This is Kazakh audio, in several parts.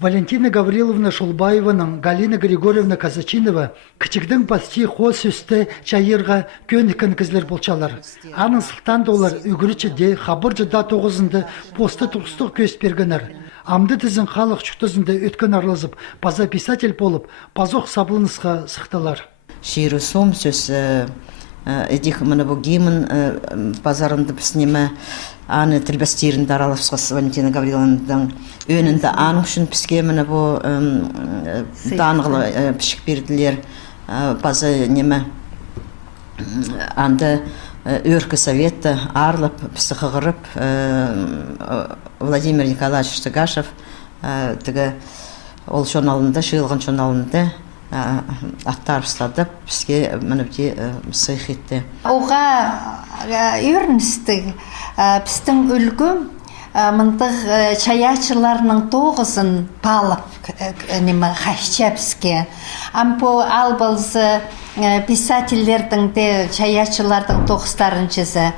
Валентина Гавриловна Шулбаеваның, Галина Григорьевна Казачинова кичигден басти хос үсті чайырға көнікін кізлер болчалар. Анын сылтан долар үгірічіде хабыр жыда 9-ында посты тұғыстық көз бергенер. Амды тізін халық чүктізінде өткен арылызып, база писатель болып, базоқ саблынысқа сықталар. Ширу сом сөз эдих мына бу гимн базарында піснеме аны тілбәстерінде араласқасы Валентина Гавриловнаның önünde anım үшін піске мына бу данғылы пішік берділер база неме анды өркі советті арылып пісі қығырып Владимир Николаевич Штыгашев тігі ол журналында, жиылған журналында аттар ұстадып, бізге мініпте сыйқ етті. Оға өріністік біздің үлгі мұндық чаячыларының 9-ын палып қайша бізге. Ампо албалзы писательлердің де чаячылардың 9-тарыншысы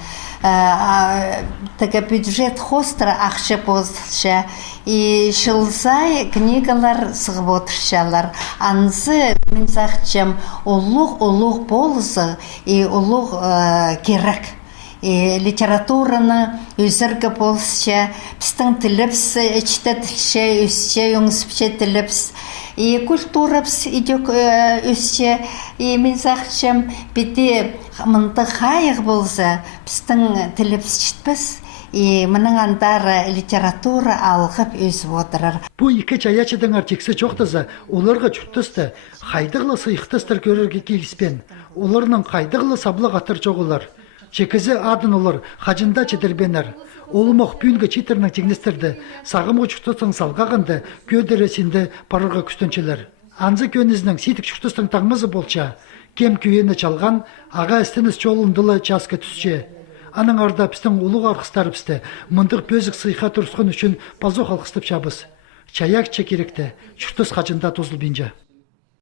тігі бюджет хостыры ақшы болшы. И шылзай книгалар сығып отыршалар. Анзы мен зақчым ұлық болызы и ұлық керек. Литератураны өзіргі болшы, біздің тіліпс, ішті тілші, өсше, өңіспше тіліпс. И культурапс идек өсше. И мен зақчым біде мұнды қайық болсы, біздің тіліпс жетпіс. И мұның андары литература алғып өзі отырар. Бұ екі чаячыдың артексі жоқтызы, оларға жұттысты, қайдығылы сыйықтыстыр көрерге келіспен. Оларының қайдығылы саблы қатыр жоғылар. Чекізі адын олар, қажында чедірбенер. Олымық пүйінгі читерінің тегнестерді, сағымғы жұқтыстың салғағынды, көдіресінде парырға күстенчелер. Анзы көнізінің сетік жұқтыстың таңмызы болча, кем күйені чалған, аға істініс жолындылы часқа түсче. Аның арда біздің ұлық арқыстары бізді, мұндық бөзік сыйқа тұрысқан үшін пазоқ алқыстып жабыз. Чаяк чекеректі, жұқтыс қачында тозыл бенже.